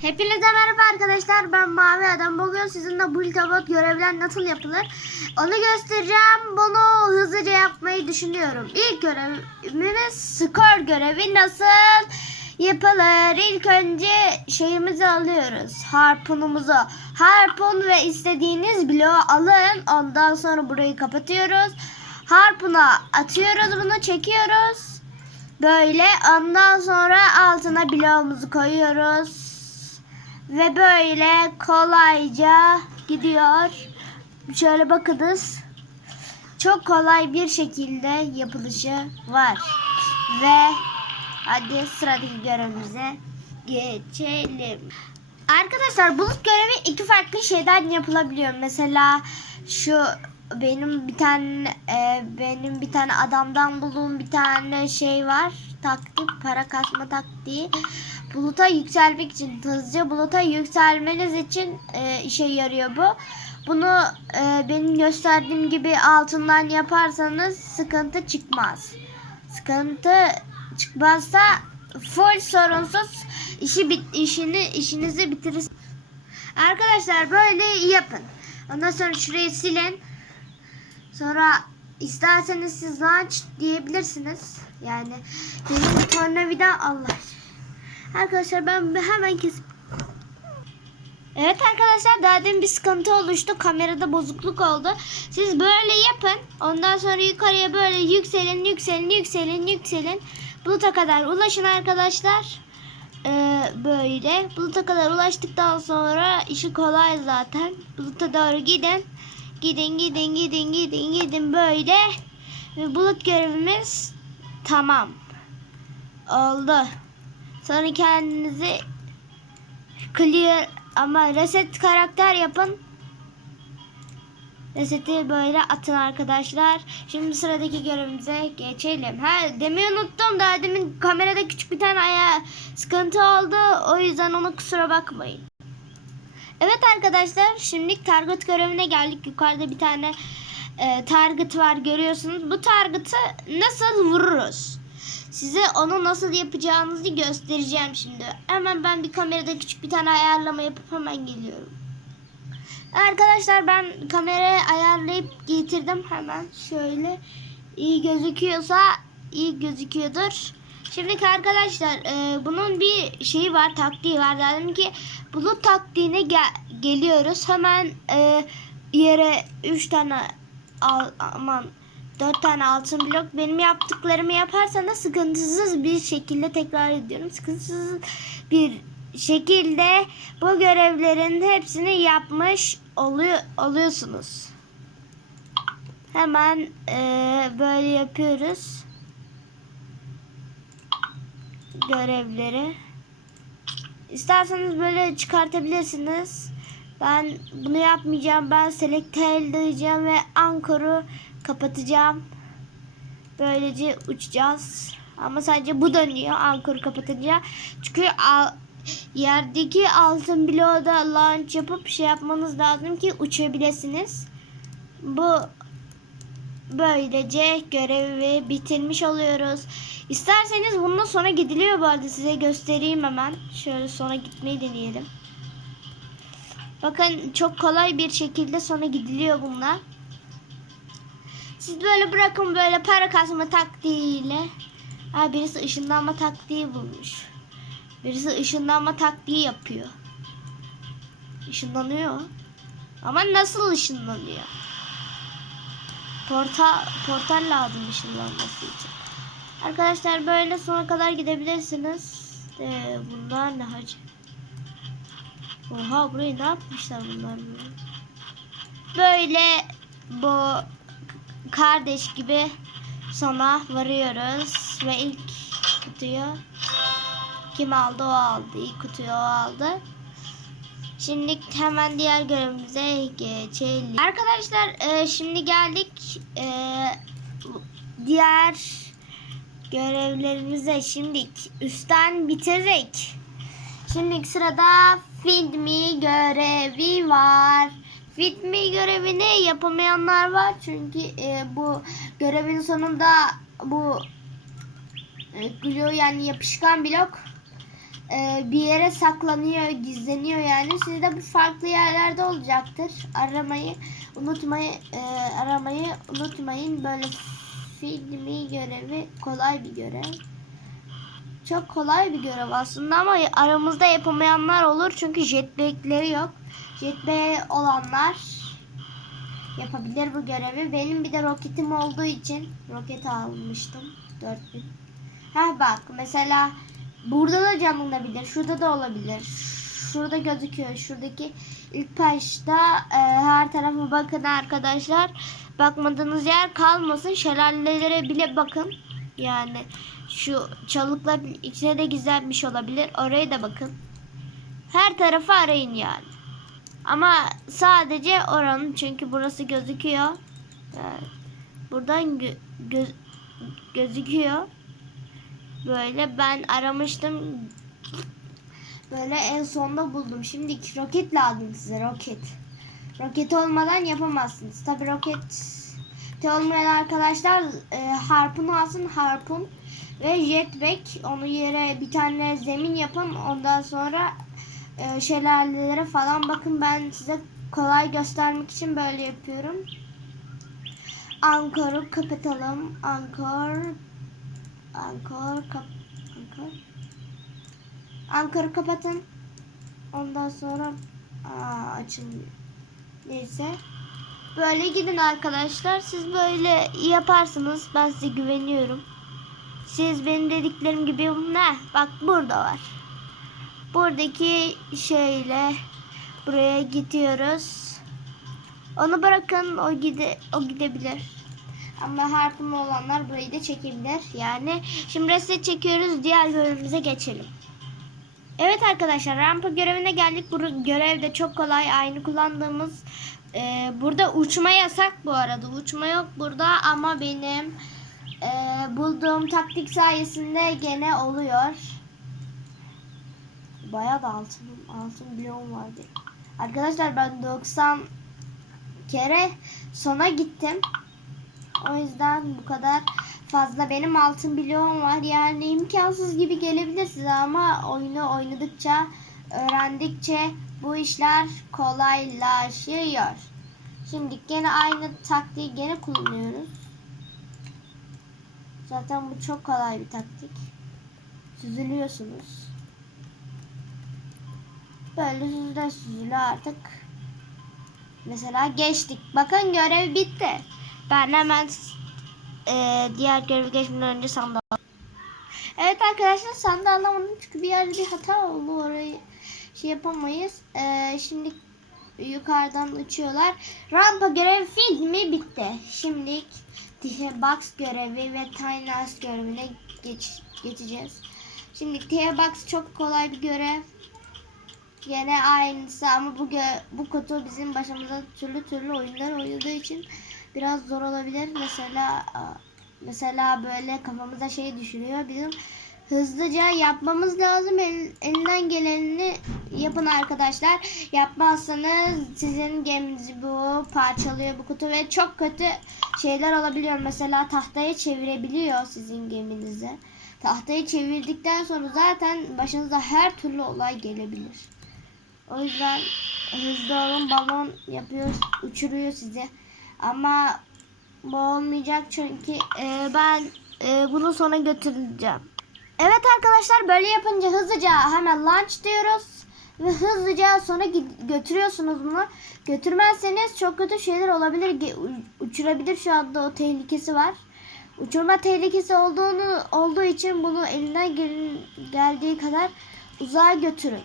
Hepinize merhaba arkadaşlar. Ben Mavi Adam. Bugün sizinle bu iltabot görevler nasıl yapılır onu göstereceğim. Bunu hızlıca yapmayı düşünüyorum. İlk görevimiz skor görevi nasıl yapılır? İlk önce şeyimizi alıyoruz. Harpunumuzu. Harpun ve istediğiniz bloğu alın. Ondan sonra burayı kapatıyoruz. Harpuna atıyoruz bunu çekiyoruz. Böyle ondan sonra altına bloğumuzu koyuyoruz. Ve böyle kolayca gidiyor. Şöyle bakınız. Çok kolay bir şekilde yapılışı var. Ve hadi sıradaki görevimize geçelim. Arkadaşlar bulut görevi iki farklı şeyden yapılabiliyor. Mesela şu benim bir tane e, benim bir tane adamdan bulduğum bir tane şey var. Taktik para kasma taktiği. Buluta yükselmek için hızlıca buluta yükselmeniz için e, işe yarıyor bu. Bunu e, benim gösterdiğim gibi altından yaparsanız sıkıntı çıkmaz. Sıkıntı çıkmazsa full sorunsuz işi bit işini işinizi bitirirsiniz. Arkadaşlar böyle yapın. Ondan sonra şurayı silin. Sonra isterseniz siz launch diyebilirsiniz. Yani benim tornavida Allah. Arkadaşlar ben hemen kesip Evet arkadaşlar daha demin bir sıkıntı oluştu. Kamerada bozukluk oldu. Siz böyle yapın. Ondan sonra yukarıya böyle yükselin, yükselin, yükselin, yükselin. Buluta kadar ulaşın arkadaşlar. Ee, böyle. Buluta kadar ulaştıktan sonra işi kolay zaten. Buluta doğru gidin. Gidin, gidin, gidin, gidin, gidin böyle. Ve bulut görevimiz tamam. Oldu. Sonra kendinizi clear ama reset karakter yapın. Reseti böyle atın arkadaşlar. Şimdi sıradaki görevimize geçelim. Ha demeyi unuttum da demin kamerada küçük bir tane aya sıkıntı oldu. O yüzden ona kusura bakmayın. Evet arkadaşlar şimdi target görevine geldik. Yukarıda bir tane e, target var görüyorsunuz. Bu target'ı nasıl vururuz? Size onu nasıl yapacağınızı göstereceğim şimdi. Hemen ben bir kamerada küçük bir tane ayarlama yapıp hemen geliyorum. Arkadaşlar ben kamerayı ayarlayıp getirdim hemen şöyle. iyi gözüküyorsa iyi gözüküyordur. Şimdi arkadaşlar e, bunun bir şeyi var taktiği var. Dedim ki bulut taktiğine gel geliyoruz. Hemen e, yere 3 tane al, aman 4 tane altın blok benim yaptıklarımı yaparsanız sıkıntısız bir şekilde tekrar ediyorum. Sıkıntısız bir şekilde bu görevlerin hepsini yapmış oluyor oluyorsunuz. Hemen e, böyle yapıyoruz. Görevleri. İsterseniz böyle çıkartabilirsiniz. Ben bunu yapmayacağım. Ben select diyeceğim ve ankoru kapatacağım. Böylece uçacağız. Ama sadece bu dönüyor ankoru kapatınca. Çünkü al, yerdeki altın bloğu da launch yapıp şey yapmanız lazım ki uçabilirsiniz. Bu böylece görevi bitirmiş oluyoruz. İsterseniz bundan sonra gidiliyor bu arada size göstereyim hemen. Şöyle sonra gitmeyi deneyelim. Bakın çok kolay bir şekilde sonra gidiliyor bunlar. Siz böyle bırakın böyle para kasma taktiğiyle. Ha, birisi ışınlanma taktiği bulmuş. Birisi ışınlanma taktiği yapıyor. Işınlanıyor. Ama nasıl ışınlanıyor? Portal, portal lazım ışınlanması için. Arkadaşlar böyle sona kadar gidebilirsiniz. Ee, bunlar ne hacı? Oha burayı ne yapmışlar bunlar böyle? Böyle bu kardeş gibi sona varıyoruz ve ilk kutuyu kim aldı o aldı. İlk kutuyu o aldı. Şimdi hemen diğer görevimize geçelim. Arkadaşlar e, şimdi geldik e, diğer görevlerimize. Şimdi üstten bitirdik. Şimdi sırada Feed Me görevi var. Feed Me görevini yapamayanlar var. Çünkü e, bu görevin sonunda bu e, glue yani yapışkan blok e, bir yere saklanıyor, gizleniyor yani. Siz de bu farklı yerlerde olacaktır. Aramayı unutmayı e, aramayı unutmayın. Böyle filmi görevi kolay bir görev. Çok kolay bir görev aslında ama aramızda yapamayanlar olur çünkü jetpack'leri yok. Jetpack olanlar yapabilir bu görevi. Benim bir de roketim olduğu için roket almıştım. 4000. Ha bak mesela burada da canlanabilir. Şurada da olabilir. Şurada gözüküyor. Şuradaki ilk başta e, her tarafa bakın arkadaşlar. Bakmadığınız yer kalmasın. Şelalelere bile bakın. Yani şu çalıkların içine de gizlenmiş olabilir. Oraya da bakın. Her tarafı arayın yani. Ama sadece oranın çünkü burası gözüküyor. Evet. Buradan gö- göz- gözüküyor. Böyle ben aramıştım. Böyle en sonda buldum. Şimdi roket lazım size roket. Roket olmadan yapamazsınız. Tabi roket olmayan arkadaşlar e, harpun alsın harpun ve jetpack onu yere bir tane zemin yapın ondan sonra e, şelalelere falan bakın ben size kolay göstermek için böyle yapıyorum. Ankoru kapatalım. Ankor Ankor kap Ankor Ankara'yı kapatın. Ondan sonra aa, açılmıyor. Neyse. Böyle gidin arkadaşlar. Siz böyle yaparsınız. Ben size güveniyorum. Siz benim dediklerim gibi ne? Bak burada var. Buradaki şeyle buraya gidiyoruz. Onu bırakın o gide o gidebilir. Ama harpım olanlar burayı da çekebilir. Yani şimdi reset çekiyoruz. Diğer bölümümüze geçelim. Evet arkadaşlar rampa görevine geldik. Bu görev de çok kolay. Aynı kullandığımız e, burada uçma yasak bu arada. Uçma yok burada ama benim e, bulduğum taktik sayesinde gene oluyor. Bayağı da altın, altın bloğum vardı. Arkadaşlar ben 90 kere sona gittim. O yüzden bu kadar fazla benim altın bloğum var. Yani imkansız gibi gelebilir size ama oyunu oynadıkça, öğrendikçe bu işler kolaylaşıyor. Şimdi gene aynı taktiği gene kullanıyoruz. Zaten bu çok kolay bir taktik. Süzülüyorsunuz. Böyle süzüle süzüle artık. Mesela geçtik. Bakın görev bitti. Ben hemen e, diğer görevi geçmeden önce sandığı Evet arkadaşlar sandığı alamadım çünkü bir yerde bir hata oldu orayı şey yapamayız. E, şimdi yukarıdan uçuyorlar. Rampa görevi filmi bitti. Şimdi Box görevi ve Tiny House görevine geç, geçeceğiz. Şimdi Box çok kolay bir görev. Yine aynısı ama bu bu kutu bizim başımıza türlü türlü oyunlar oynadığı için biraz zor olabilir. Mesela mesela böyle kafamıza şey düşürüyor. Bizim hızlıca yapmamız lazım. El, elinden gelenini yapın arkadaşlar. Yapmazsanız sizin geminizi bu parçalıyor bu kutu ve çok kötü şeyler olabiliyor. Mesela tahtaya çevirebiliyor sizin geminizi. Tahtayı çevirdikten sonra zaten başınıza her türlü olay gelebilir. O yüzden hızlı olun balon yapıyor, uçuruyor sizi. Ama bu olmayacak çünkü e, ben e, bunu sonra götüreceğim. Evet arkadaşlar böyle yapınca hızlıca hemen launch diyoruz. Ve hızlıca sonra götürüyorsunuz bunu. Götürmezseniz çok kötü şeyler olabilir. Uçurabilir şu anda o tehlikesi var. Uçurma tehlikesi olduğunu olduğu için bunu elinden gel, geldiği kadar uzağa götürün.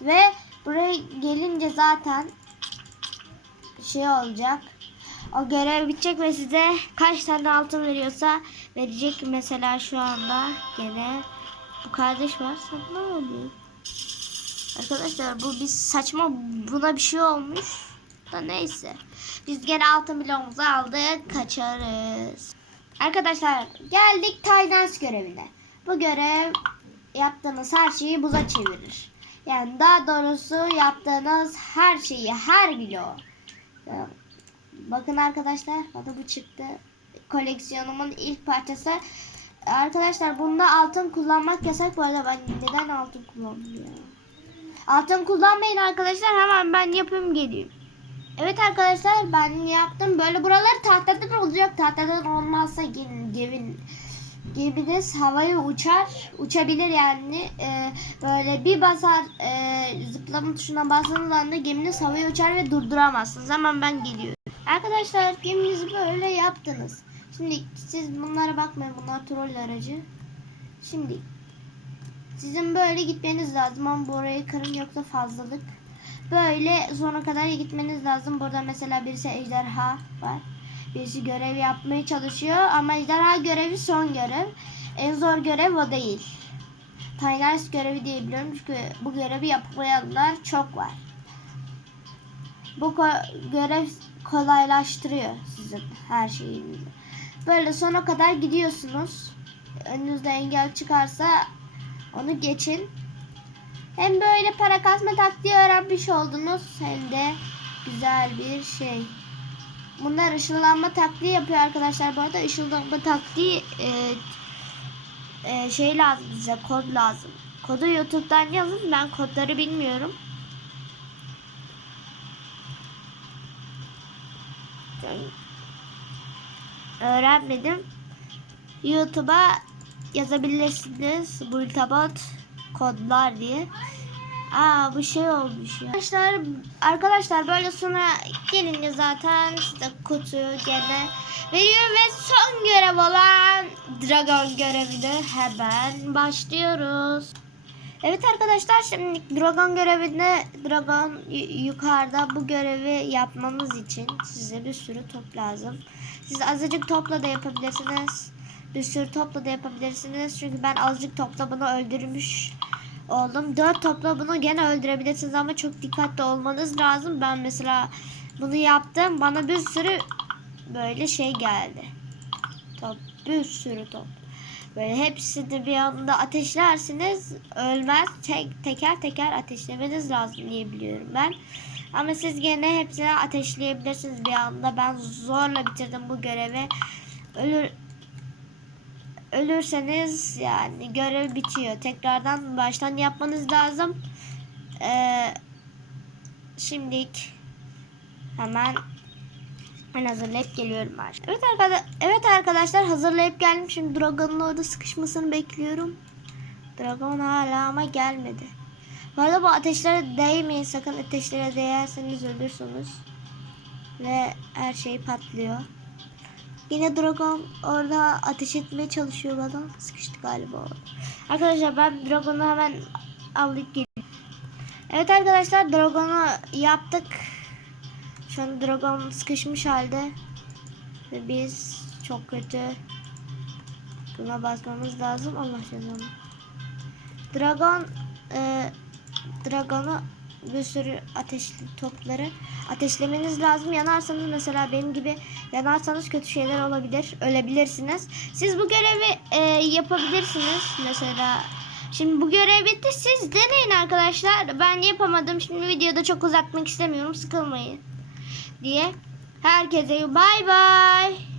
Ve buraya gelince zaten şey olacak. O görev bitecek ve size kaç tane altın veriyorsa verecek. Mesela şu anda gene bu kardeş var. Sana ne oluyor? Arkadaşlar bu bir saçma buna bir şey olmuş. Da neyse. Biz gene altın bloğumuzu aldık. Kaçarız. Arkadaşlar geldik Taydans görevine. Bu görev yaptığınız her şeyi buza çevirir. Yani daha doğrusu yaptığınız her şeyi, her bloğu. Bakın arkadaşlar bana bu çıktı. Koleksiyonumun ilk parçası. arkadaşlar bunda altın kullanmak yasak bu arada ben neden altın kullandım ya? Altın kullanmayın arkadaşlar hemen ben yapayım geleyim. Evet arkadaşlar ben yaptım. Böyle buraları tahtadan olacak. Tahtadan olmazsa gemi, gemi, geminiz havaya uçar. Uçabilir yani. Ee, böyle bir basar e, zıplama tuşuna bastığınız anda geminiz havaya uçar ve durduramazsınız. Hemen ben geliyorum. Arkadaşlar geminizi böyle yaptınız. Şimdi siz bunlara bakmayın. Bunlar troll aracı. Şimdi sizin böyle gitmeniz lazım ama bu orayı kırın yoksa fazlalık. Böyle sona kadar gitmeniz lazım. Burada mesela birisi ejderha var. Birisi görev yapmaya çalışıyor ama ejderha görevi son görev. En zor görev o değil. Tyners görevi diyebiliyorum çünkü bu görevi yapmayanlar çok var. Bu ko- görev kolaylaştırıyor sizin her şeyinizi. Böyle sona kadar gidiyorsunuz. Önünüzde engel çıkarsa onu geçin. Hem böyle para kasma taktiği öğrenmiş oldunuz hem de güzel bir şey. Bunlar ışınlanma taktiği yapıyor arkadaşlar. Bu arada ışınlanma taktiği e, e, şey lazım bize kod lazım. Kodu YouTube'dan yazın. Ben kodları bilmiyorum. Öğrenmedim. YouTube'a yazabilirsiniz. Bultabot kodlar diye. Aa bu şey olmuş ya. Arkadaşlar, arkadaşlar böyle sonra gelince zaten size kutu gene veriyor ve son görev olan Dragon görevine hemen başlıyoruz. Evet arkadaşlar şimdi Dragon görevinde Dragon yukarıda bu görevi yapmamız için size bir sürü top lazım. Siz azıcık topla da yapabilirsiniz. Bir sürü topla da yapabilirsiniz. Çünkü ben azıcık topla bunu öldürmüş oldum. Dört topla bunu gene öldürebilirsiniz ama çok dikkatli olmanız lazım. Ben mesela bunu yaptım. Bana bir sürü böyle şey geldi. Top, bir sürü top. Böyle hepsini bir anda ateşlersiniz ölmez. Tek, teker teker ateşlemeniz lazım diye biliyorum ben. Ama siz gene hepsini ateşleyebilirsiniz bir anda. Ben zorla bitirdim bu görevi. Ölür ölürseniz yani görev bitiyor. Tekrardan baştan yapmanız lazım. Ee, şimdilik hemen ben hazırlayıp geliyorum ben. Evet arkadaşlar, evet arkadaşlar hazırlayıp geldim. Şimdi Dragon'un orada sıkışmasını bekliyorum. Dragon hala ama gelmedi. Bu arada bu ateşlere değmeyin. Sakın ateşlere değerseniz ölürsünüz. Ve her şey patlıyor. Yine Dragon orada ateş etmeye çalışıyor bana. Sıkıştı galiba orada. Arkadaşlar ben Dragon'u hemen alıp geliyorum. Evet arkadaşlar Dragon'u yaptık. Şu an Dragon sıkışmış halde. Ve biz çok kötü buna basmamız lazım. Allah cezanı. Dragon e, Dragon'u bir sürü ateşli topları ateşlemeniz lazım. Yanarsanız mesela benim gibi yanarsanız kötü şeyler olabilir. Ölebilirsiniz. Siz bu görevi e, yapabilirsiniz. Mesela şimdi bu görev bitti. Siz deneyin arkadaşlar. Ben yapamadım. Şimdi videoda çok uzatmak istemiyorum. Sıkılmayın diye. Herkese bay bay.